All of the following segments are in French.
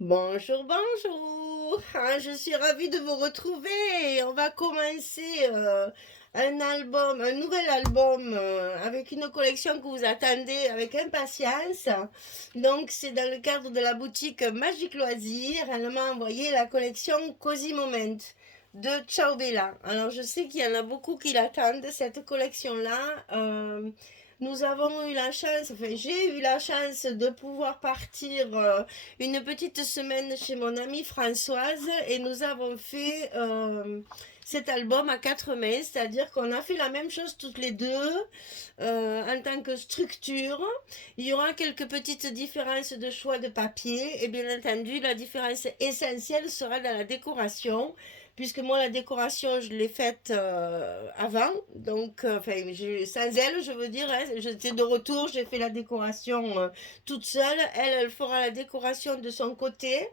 Bonjour, bonjour. Ah, je suis ravie de vous retrouver. On va commencer un nouvel album avec une collection que vous attendez avec impatience. Donc, c'est dans le cadre de la boutique Magic Loisirs. Elle m'a envoyé la collection Cozy Moment de Ciao Bella. Alors, je sais qu'il y en a beaucoup qui l'attendent, cette collection-là. Nous avons eu la chance, enfin j'ai eu la chance de pouvoir partir une petite semaine chez mon amie Françoise et nous avons fait cet album à quatre mains, c'est-à-dire qu'on a fait la même chose toutes les deux en tant que structure. Il y aura quelques petites différences de choix de papier et bien entendu la différence essentielle sera dans la décoration puisque moi la décoration je l'ai faite avant, donc enfin sans elle je veux dire, hein, j'étais de retour, j'ai fait la décoration toute seule, elle fera la décoration de son côté,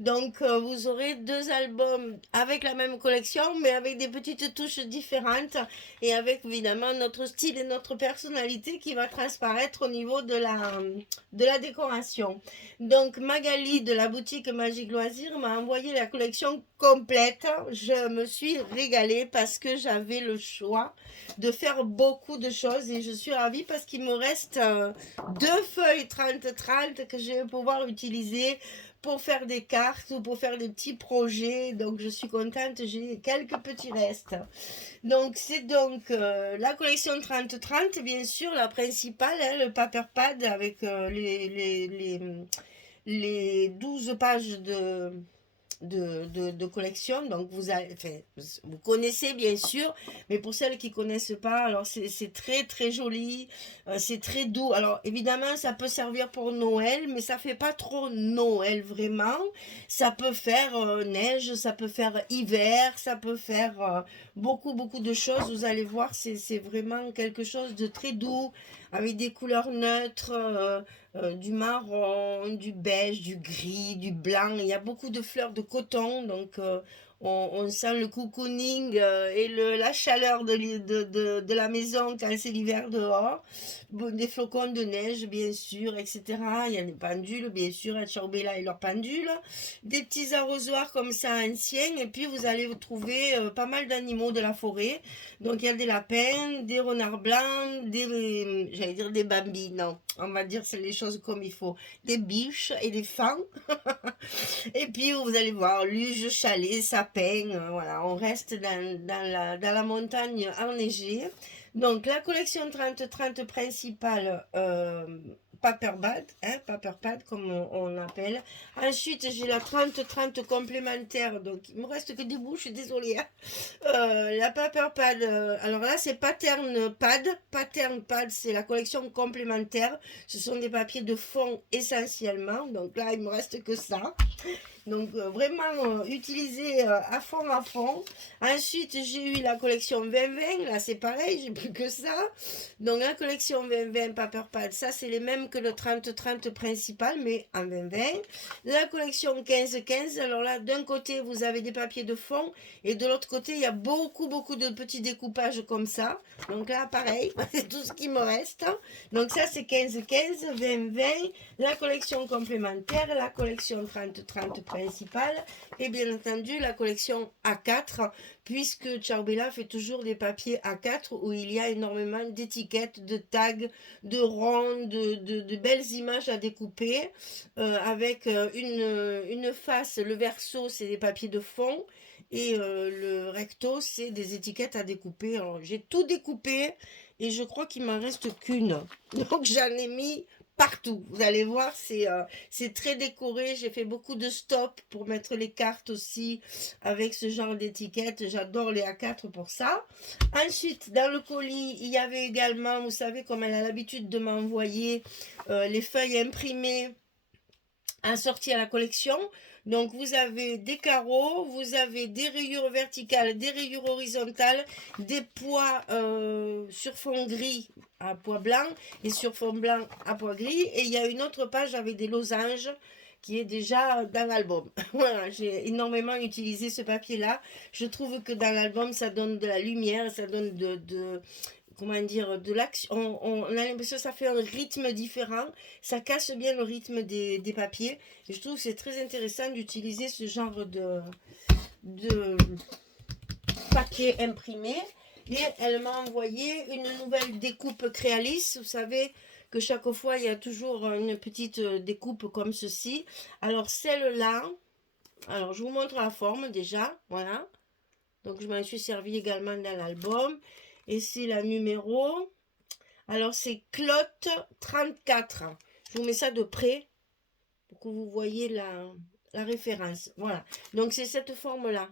donc vous aurez deux albums avec la même collection mais avec des petites touches différentes et avec évidemment notre style et notre personnalité qui va transparaître au niveau de la décoration. Donc Magali de la boutique Magic Loisirs m'a envoyé la collection complète. Je me suis régalée parce que j'avais le choix de faire beaucoup de choses et je suis ravie parce qu'il me reste deux feuilles 30-30 que je vais pouvoir utiliser pour faire des cartes ou pour faire des petits projets. Donc je suis contente, j'ai quelques petits restes. Donc c'est donc la collection 30-30, bien sûr, la principale, hein, le paper pad avec les 12 pages de collection. Donc enfin, vous connaissez bien sûr, mais pour celles qui ne connaissent pas, alors c'est très très joli, c'est très doux. Alors évidemment, ça peut servir pour Noël, mais ça fait pas trop Noël vraiment. Ça peut faire neige, ça peut faire hiver, ça peut faire beaucoup beaucoup de choses. Vous allez voir, c'est vraiment quelque chose de très doux, avec des couleurs neutres. Du marron, du beige, du gris, du blanc. Il y a beaucoup de fleurs de coton, donc on sent le cocooning et la chaleur de la maison quand c'est l'hiver dehors. Bon, des flocons de neige, bien sûr, etc. Il y a des pendules, bien sûr, à Charbella et leurs pendules. Des petits arrosoirs comme ça anciens, et puis vous allez trouver pas mal d'animaux de la forêt. Donc il y a des lapins, des renards blancs, j'allais dire des bambis, non, on va dire c'est les choses comme il faut, des biches et des fans. Et puis vous allez voir, luge, chalet, sapin, voilà, on reste dans la montagne enneigée. Donc la collection 30-30 principale, Paperbad, hein, Paperpad comme on appelle. Ensuite j'ai la 30-30 complémentaire, donc il me reste que des bouts, je suis désolée. Hein. La Paperpad, alors là c'est Pattern Pad. Pattern Pad, c'est la collection complémentaire. Ce sont des papiers de fond essentiellement. Donc là, il me reste que ça. Donc vraiment utilisé à fond à fond. Ensuite j'ai eu la collection 2020, là c'est pareil, j'ai plus que ça. Donc la collection 2020 Paper Pad, ça c'est les mêmes que le 30-30 principal mais en 2020. La collection 15-15, alors là d'un côté vous avez des papiers de fond et de l'autre côté il y a beaucoup beaucoup de petits découpages comme ça. Donc là pareil, c'est tout ce qui me reste. Donc ça c'est 15-15, 20-20, la collection complémentaire, la collection 30-30 principale et bien entendu la collection A4 puisque Charbella fait toujours des papiers A4 où il y a énormément d'étiquettes, de tags, de ronds, de belles images à découper avec une face, le verso c'est des papiers de fond et le recto c'est des étiquettes à découper. Alors j'ai tout découpé et je crois qu'il m'en reste qu'une. Donc j'en ai mis partout. Vous allez voir, c'est très décoré. J'ai fait beaucoup de stops pour mettre les cartes aussi avec ce genre d'étiquette. J'adore les A4 pour ça. Ensuite, dans le colis, il y avait également, vous savez, comme elle a l'habitude de m'envoyer les feuilles imprimées assorties à la collection. Donc vous avez des carreaux, vous avez des rayures verticales, des rayures horizontales, des poids sur fond gris à poids blanc et sur fond blanc à poids gris. Et il y a une autre page avec des losanges qui est déjà dans l'album. Voilà, j'ai énormément utilisé ce papier-là. Je trouve que dans l'album, ça donne de la lumière, ça donne comment dire, de l'action. On a l'impression que ça fait un rythme différent. Ça casse bien le rythme des papiers. Et je trouve que c'est très intéressant d'utiliser ce genre de papier imprimé. Et elle m'a envoyé une nouvelle découpe Créalis. Vous savez que chaque fois, il y a toujours une petite découpe comme ceci. Alors, celle-là, alors je vous montre la forme déjà. Voilà. Donc, je m'en suis servi également dans l'album. Et c'est la numéro. Alors, c'est Clotte 34. Je vous mets ça de près pour que vous voyez la référence. Voilà. Donc, c'est cette forme-là.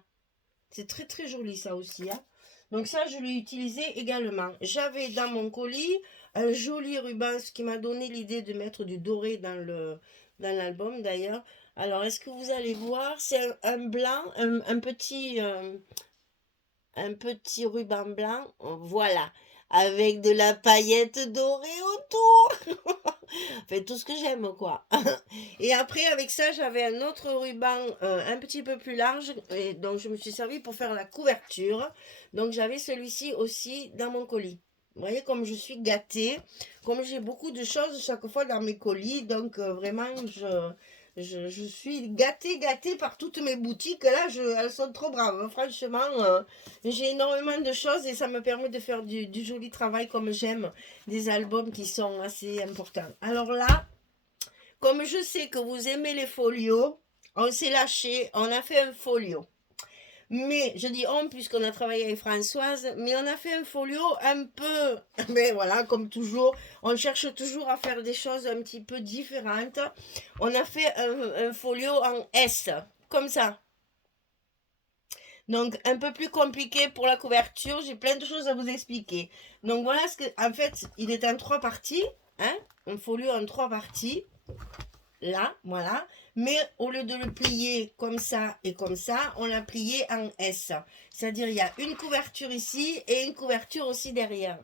C'est très, très joli, ça aussi. Hein. Donc, ça, je l'ai utilisé également. J'avais dans mon colis un joli ruban, ce qui m'a donné l'idée de mettre du doré dans l'album, d'ailleurs. Alors, est-ce que vous allez voir? C'est un blanc, un petit ruban blanc, voilà, avec de la paillette dorée autour. Fait tout ce que j'aime, quoi. Et après, avec ça, j'avais un autre ruban un petit peu plus large, et donc je me suis servi pour faire la couverture. Donc j'avais celui-ci aussi dans mon colis. Vous voyez comme je suis gâtée, comme j'ai beaucoup de choses chaque fois dans mes colis, donc vraiment je suis gâtée par toutes mes boutiques. Là, elles sont trop braves. Franchement, j'ai énormément de choses et ça me permet de faire du joli travail comme j'aime. Des albums qui sont assez importants. Alors là, comme je sais que vous aimez les folios, on s'est lâché, on a fait un folio. Mais, je dis on puisqu'on a travaillé avec Françoise, mais on a fait un folio un peu, mais voilà, comme toujours, on cherche toujours à faire des choses un petit peu différentes. On a fait un folio en S, comme ça. Donc, un peu plus compliqué pour la couverture, j'ai plein de choses à vous expliquer. Donc, voilà ce que, en fait, il est en 3 parties, hein, un folio en 3 parties. Là, voilà. Mais au lieu de le plier comme ça et comme ça, on l'a plié en S. C'est-à-dire, il y a une couverture ici et une couverture aussi derrière.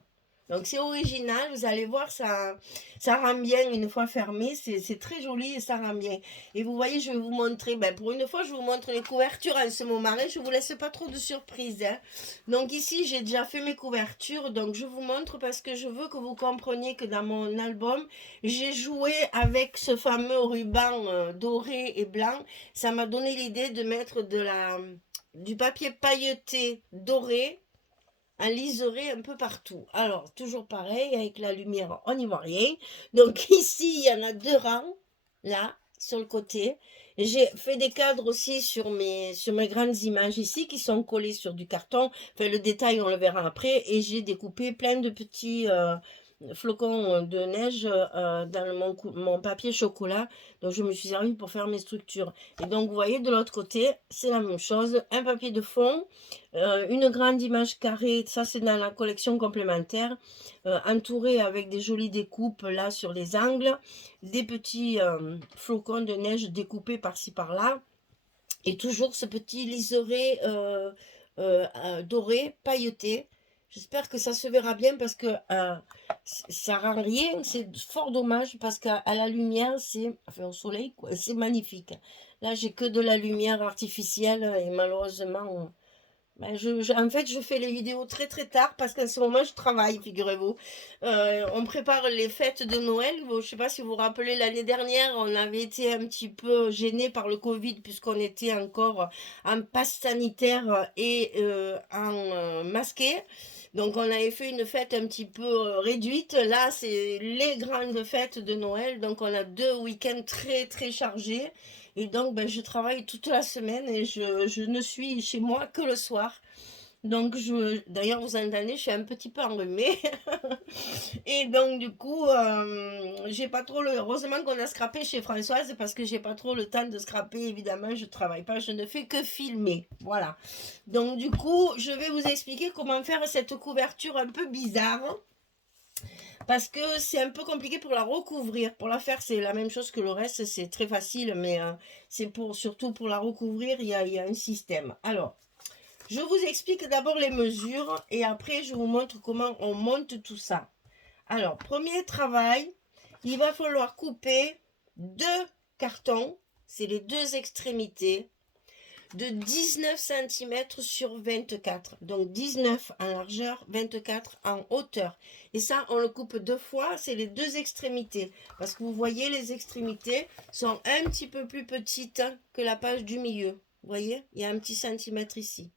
Donc, c'est original. Vous allez voir, ça rend bien une fois fermé. C'est très joli et ça rend bien. Et vous voyez, je vais vous montrer. Ben, pour une fois, je vous montre les couvertures en ce moment. Et je ne vous laisse pas trop de surprises. Hein. Donc, ici, j'ai déjà fait mes couvertures. Donc, je vous montre parce que je veux que vous compreniez que dans mon album, j'ai joué avec ce fameux ruban doré et blanc. Ça m'a donné l'idée de mettre du papier pailleté doré en liseré un peu partout. Alors, toujours pareil, avec la lumière, on n'y voit rien. Donc ici, il y en a 2 rangs, là, sur le côté. J'ai fait des cadres aussi sur mes grandes images ici, qui sont collées sur du carton. Enfin, le détail, on le verra après. Et j'ai découpé plein de petits flocons de neige dans mon papier chocolat. Donc, je me suis servi pour faire mes structures. Et donc, vous voyez, de l'autre côté, c'est la même chose. Un papier de fond, une grande image carrée, ça c'est dans la collection complémentaire, entourée avec des jolies découpes là sur les angles, des petits flocons de neige découpés par-ci par-là, et toujours ce petit liseré doré, pailleté. J'espère que ça se verra bien parce que ça rend rien, c'est fort dommage parce qu'à la lumière, enfin au soleil, quoi, c'est magnifique. Là, j'ai que de la lumière artificielle et malheureusement, ben, en fait, je fais les vidéos très très tard parce qu'en ce moment, je travaille, figurez-vous. On prépare les fêtes de Noël. Je ne sais pas si vous vous rappelez, l'année dernière, on avait été un petit peu gênés par le Covid puisqu'on était encore en passe sanitaire et en masqué. Donc, on avait fait une fête un petit peu réduite. Là, c'est les grandes fêtes de Noël. Donc, on a 2 week-ends très très chargés. Et donc, ben, je travaille toute la semaine et je ne suis chez moi que le soir. Donc, d'ailleurs, vous entendez, je suis un petit peu enrhumée. Et donc, du coup, j'ai pas trop heureusement qu'on a scrappé chez Françoise parce que j'ai pas trop le temps de scraper. Évidemment, je travaille pas, je ne fais que filmer. Voilà. Donc, du coup, je vais vous expliquer comment faire cette couverture un peu bizarre. Parce que c'est un peu compliqué pour la recouvrir. Pour la faire, c'est la même chose que le reste, c'est très facile, mais c'est surtout pour la recouvrir, il y a un système. Alors, je vous explique d'abord les mesures et après, je vous montre comment on monte tout ça. Alors, premier travail, il va falloir couper 2 cartons, c'est les 2 extrémités. de 19 cm sur 24. Donc 19 en largeur, 24 en hauteur. Et ça, on le coupe deux fois, c'est les deux extrémités. Parce que vous voyez, les extrémités sont un petit peu plus petites que la page du milieu. Vous voyez, il y a un petit centimètre ici.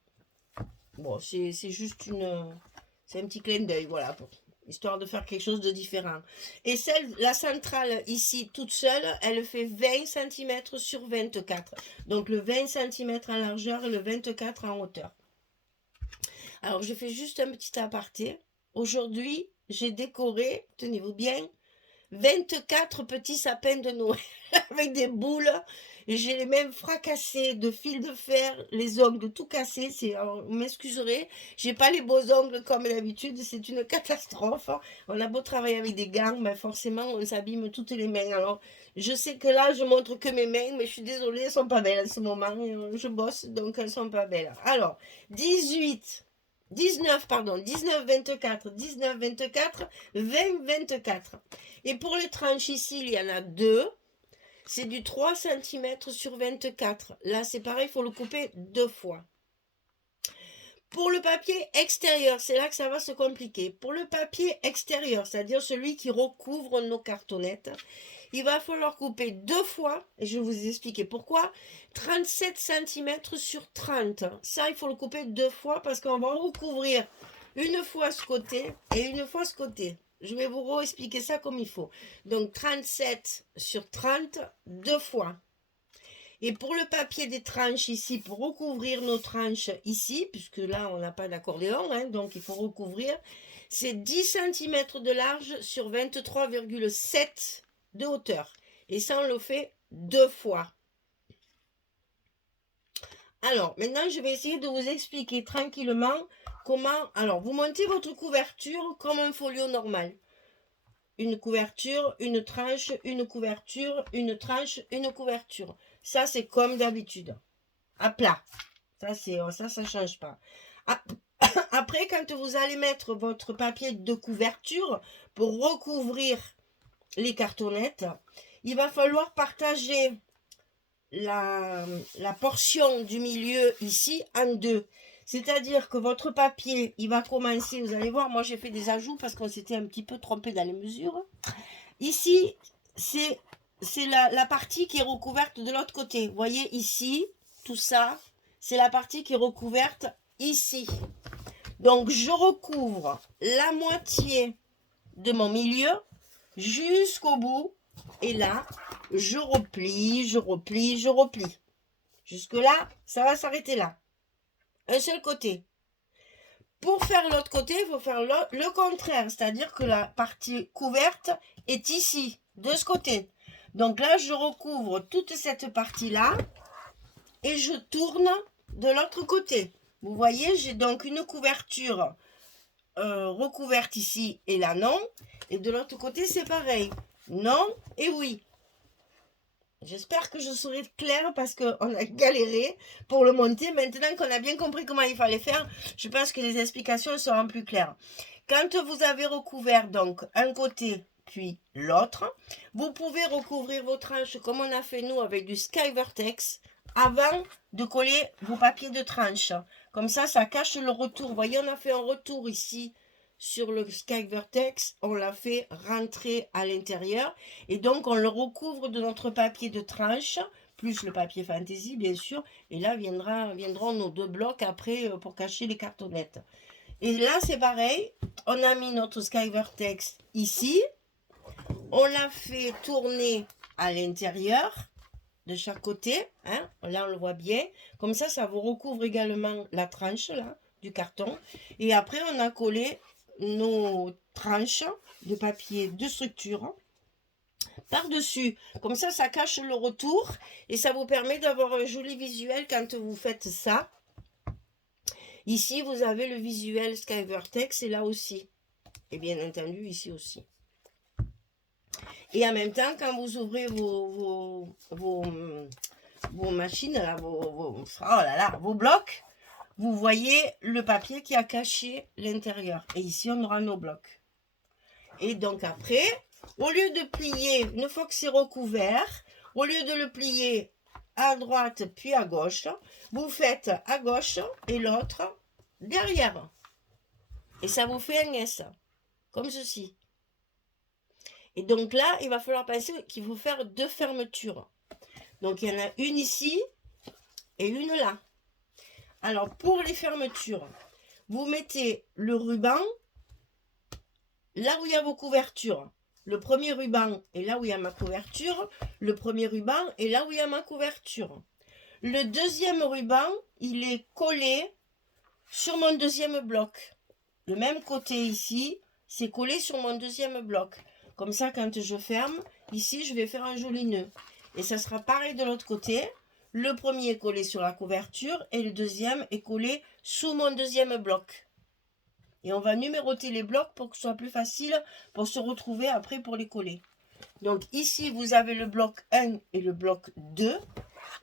Bon, c'est juste c'est un petit clin d'œil, voilà, histoire de faire quelque chose de différent. Et la centrale ici, toute seule, elle fait 20 cm sur 24. Donc le 20 cm en largeur et le 24 en hauteur. Alors, je fais juste un petit aparté. Aujourd'hui, j'ai décoré, tenez-vous bien, 24 petits sapins de Noël avec des boules. J'ai les mêmes fracassés de fil de fer, les ongles tout cassés. Vous m'excuserez, j'ai pas les beaux ongles comme d'habitude, c'est une catastrophe. On a beau travailler avec des gants, mais forcément on s'abîme toutes les mains. Alors je sais que là je montre que mes mains, mais je suis désolée, elles sont pas belles en ce moment. Je bosse, donc elles sont pas belles. Alors 19, 24, 19, 24, 20, 24. Et pour les tranches ici, il y en a deux. C'est du 3 cm sur 24. Là, c'est pareil, il faut le couper deux fois. Pour le papier extérieur, c'est là que ça va se compliquer. Pour le papier extérieur, c'est-à-dire celui qui recouvre nos cartonnettes, il va falloir couper deux fois, et je vais vous expliquer pourquoi, 37 cm sur 30. Ça, il faut le couper deux fois parce qu'on va recouvrir une fois ce côté et une fois ce côté. Je vais vous réexpliquer ça comme il faut. Donc 37 sur 30, deux fois. Et pour le papier des tranches ici, pour recouvrir nos tranches ici, puisque là on n'a pas d'accordéon, hein, donc il faut recouvrir, c'est 10 cm de large sur 23,7 de hauteur. Et ça on le fait deux fois. Alors maintenant je vais essayer de vous expliquer tranquillement comment. Alors vous montez votre couverture comme un folio normal. Une couverture, une tranche, une couverture, une tranche, une couverture. Ça, c'est comme d'habitude. À plat. Ça change pas. Après, quand vous allez mettre votre papier de couverture pour recouvrir les cartonnettes, il va falloir partager la portion du milieu ici en deux. C'est-à-dire que votre papier, il va commencer, vous allez voir, moi j'ai fait des ajouts parce qu'on s'était un petit peu trompé dans les mesures. Ici, c'est la partie qui est recouverte de l'autre côté. Vous voyez ici, tout ça, c'est la partie qui est recouverte ici. Donc, je recouvre la moitié de mon milieu jusqu'au bout. Et là, je replie, je replie, je replie. Jusque-là, ça va s'arrêter là. Un seul côté. Pour faire l'autre côté, il faut faire le contraire, c'est-à-dire que la partie couverte est ici, de ce côté. Donc là, je recouvre toute cette partie-là et je tourne de l'autre côté. Vous voyez, j'ai donc une couverture recouverte ici et là non. Et de l'autre côté, c'est pareil. Non et oui. J'espère que je serai claire parce qu'on a galéré pour le monter. Maintenant qu'on a bien compris comment il fallait faire, je pense que les explications seront plus claires. Quand vous avez recouvert donc un côté puis l'autre, vous pouvez recouvrir vos tranches comme on a fait nous avec du Skyvertex avant de coller vos papiers de tranche. Comme ça cache le retour. Vous voyez, on a fait un retour ici sur le Skyvertex, on l'a fait rentrer à l'intérieur et donc on le recouvre de notre papier de tranche plus le papier fantaisie bien sûr, et là viendront nos deux blocs après pour cacher les cartonnettes. Et là c'est pareil, on a mis notre Skyvertex ici, on l'a fait tourner à l'intérieur de chaque côté, hein, là on le voit bien, comme ça vous recouvre également la tranche là du carton, et après on a collé nos tranches de papier de structure par-dessus. Comme ça cache le retour et ça vous permet d'avoir un joli visuel quand vous faites ça. Ici, vous avez le visuel Skyvertex et là aussi. Et bien entendu, ici aussi. Et en même temps, quand vous ouvrez vos machines, là, vos blocs, vous voyez le papier qui a caché l'intérieur. Et ici, on aura nos blocs. Et donc après, au lieu de plier, une fois que c'est recouvert, au lieu de le plier à droite puis à gauche. Vous faites à gauche et l'autre derrière. Et ça vous fait un S, comme ceci. Et donc là, il va falloir penser qu'il faut faire 2 fermetures. Donc il y en a une ici et une là. Alors pour les fermetures, vous mettez le ruban là où il y a vos couvertures. Le premier ruban est là où il y a ma couverture. Le premier ruban est là où il y a ma couverture. Le deuxième ruban, il est collé sur mon deuxième bloc. Le même côté ici, c'est collé sur mon deuxième bloc. Comme ça, quand je ferme, ici, je vais faire un joli nœud. Et ça sera pareil de l'autre côté. Le premier est collé sur la couverture et le deuxième est collé sous mon deuxième bloc. Et on va numéroter les blocs pour que ce soit plus facile pour se retrouver après pour les coller. Donc ici, vous avez le bloc 1 et le bloc 2.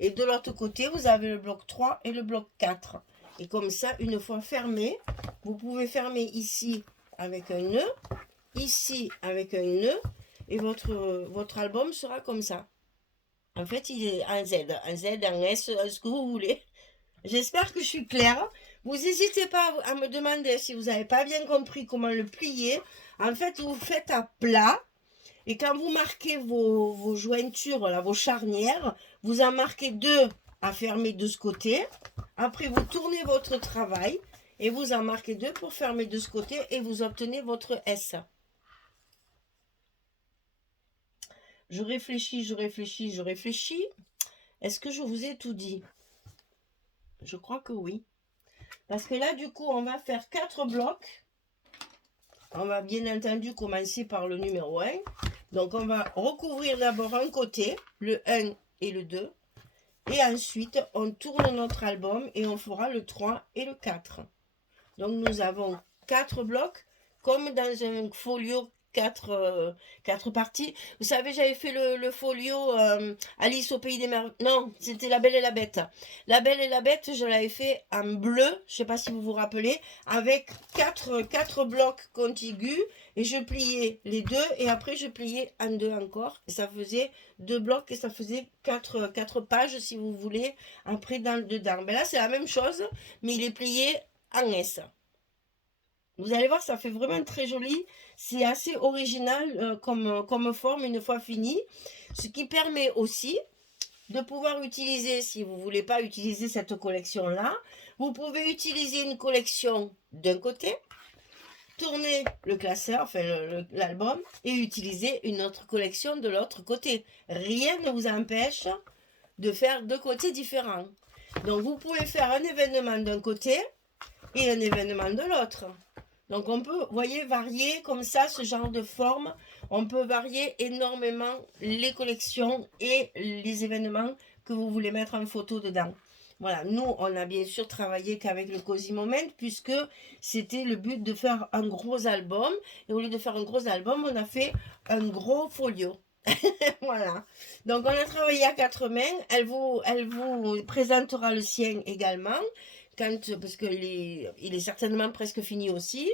Et de l'autre côté, vous avez le bloc 3 et le bloc 4. Et comme ça, une fois fermé, vous pouvez fermer ici avec un nœud, ici avec un nœud, et votre album sera comme ça. En fait, il est en Z, en S, ce que vous voulez. J'espère que je suis claire. Vous n'hésitez pas à me demander si vous n'avez pas bien compris comment le plier. En fait, vous faites à plat. Et quand vous marquez vos jointures, là, vos charnières, vous en marquez 2 à fermer de ce côté. Après, vous tournez votre travail et vous en marquez 2 pour fermer de ce côté et vous obtenez votre S. Je réfléchis, je réfléchis, je réfléchis. Est-ce que je vous ai tout dit? Je crois que oui. Parce que là, du coup, on va faire 4 blocs. On va bien entendu commencer par le numéro 1. Donc, on va recouvrir d'abord un côté, le 1 et le 2. Et ensuite, on tourne notre album et on fera le 3 et le 4. Donc, nous avons 4 blocs, comme dans un folio 4 parties. Vous savez, j'avais fait le folio Alice au pays des merveilles. Non, c'était La Belle et la Bête. La Belle et la Bête, je l'avais fait en bleu, je ne sais pas si vous vous rappelez, avec 4 blocs contigus. Et je pliais les 2 et après je pliais en 2 encore. Et ça faisait 2 blocs et ça faisait 4 pages si vous voulez, après dedans. Ben là, c'est la même chose, mais il est plié en S. Vous allez voir, ça fait vraiment très joli. C'est assez original comme forme une fois fini. Ce qui permet aussi de pouvoir utiliser, si vous ne voulez pas utiliser cette collection-là, vous pouvez utiliser une collection d'un côté, tourner le classeur, enfin l'album, et utiliser une autre collection de l'autre côté. Rien ne vous empêche de faire 2 côtés différents. Donc vous pouvez faire un événement d'un côté et un événement de l'autre. Donc on peut, vous voyez, varier comme ça, ce genre de forme. On peut varier énormément les collections et les événements que vous voulez mettre en photo dedans. Voilà, nous, on a bien sûr travaillé qu'avec le Cozy Moment, puisque c'était le but de faire un gros album. Et au lieu de faire un gros album, on a fait un gros folio. Voilà. Donc, on a travaillé à 4 mains. Elle vous présentera le sien également. Parce qu'il est certainement presque fini aussi.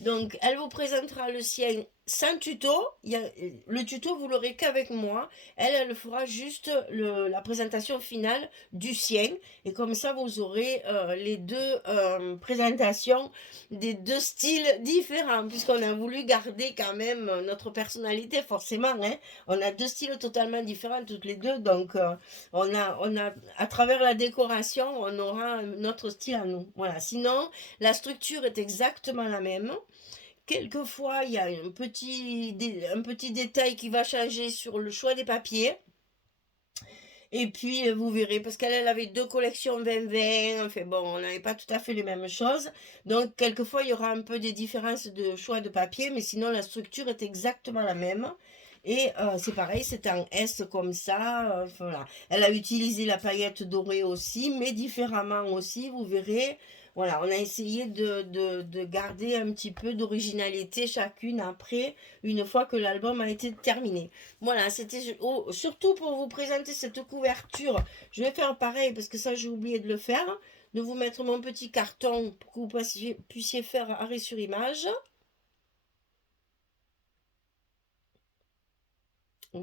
Donc, elle vous présentera le sien sans tuto. Le tuto, vous l'aurez qu'avec moi. Elle fera juste la présentation finale du sien. Et comme ça, vous aurez les 2 présentations des 2 styles différents. Puisqu'on a voulu garder quand même notre personnalité, forcément. Hein. On a 2 styles totalement différents, toutes les 2. Donc, on a, à travers la décoration, on aura notre style à nous. Voilà. Sinon, la structure est exactement la même. Quelquefois, il y a un petit détail qui va changer sur le choix des papiers. Et puis, vous verrez, parce qu'elle avait 2 collections 20-20. Enfin bon, on n'avait pas tout à fait les mêmes choses. Donc, quelquefois, il y aura un peu des différences de choix de papier. Mais sinon, la structure est exactement la même. Et c'est pareil, c'est en S comme ça. Voilà. Elle a utilisé la paillette dorée aussi, mais différemment aussi, vous verrez. Voilà, on a essayé de garder un petit peu d'originalité chacune après, une fois que l'album a été terminé. Voilà, c'était surtout pour vous présenter cette couverture. Je vais faire pareil parce que ça, j'ai oublié de le faire. De vous mettre mon petit carton pour que vous puissiez faire arrêt sur image.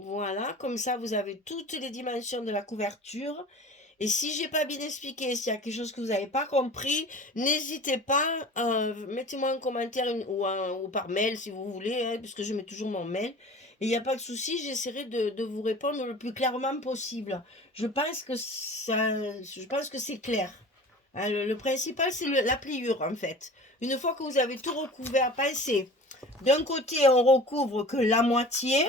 Voilà, comme ça, vous avez toutes les dimensions de la couverture. Et si j'ai pas bien expliqué, s'il y a quelque chose que vous n'avez pas compris, n'hésitez pas, mettez-moi un commentaire ou par mail si vous voulez, hein, puisque je mets toujours mon mail. Et il n'y a pas de souci, j'essaierai de vous répondre le plus clairement possible. Je pense que c'est clair. Hein, le principal, c'est la pliure, en fait. Une fois que vous avez tout recouvert, pensez, d'un côté, on recouvre que la moitié.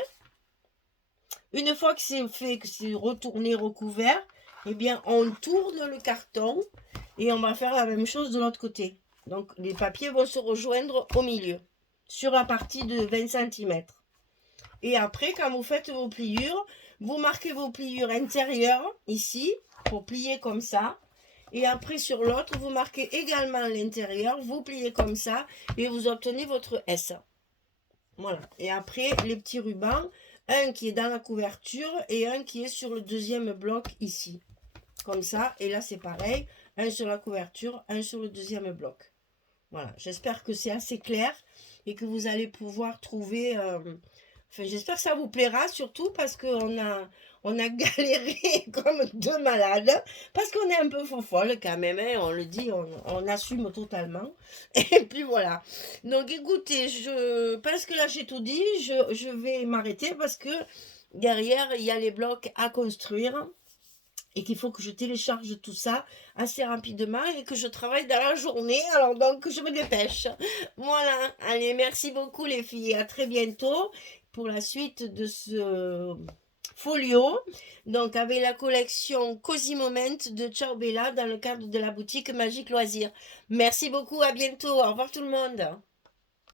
Une fois que c'est fait, que c'est retourné, recouvert, eh bien, on tourne le carton et on va faire la même chose de l'autre côté. Donc, les papiers vont se rejoindre au milieu, sur la partie de 20 centimètres. Et après, quand vous faites vos pliures, vous marquez vos pliures intérieures, ici, pour plier comme ça. Et après, sur l'autre, vous marquez également l'intérieur, vous pliez comme ça, et vous obtenez votre S. Voilà. Et après, les petits rubans, un qui est dans la couverture et un qui est sur le deuxième bloc ici. Comme ça. Et là, c'est pareil. Un sur la couverture, un sur le deuxième bloc. Voilà. J'espère que c'est assez clair et que vous allez pouvoir trouver... Enfin, j'espère que ça vous plaira, surtout parce qu'on a galéré comme deux malades, parce qu'on est un peu folle quand même, hein, on le dit, on assume totalement. Et puis voilà. Donc écoutez, je pense que là j'ai tout dit, je vais m'arrêter parce que derrière il y a les blocs à construire et qu'il faut que je télécharge tout ça assez rapidement et que je travaille dans la journée, alors donc je me dépêche. Voilà, allez, merci beaucoup les filles, à très bientôt pour la suite de ce folio, donc avec la collection Cozy Moment de Ciao Bella dans le cadre de la boutique Magique Loisirs. Merci beaucoup, à bientôt, au revoir tout le monde.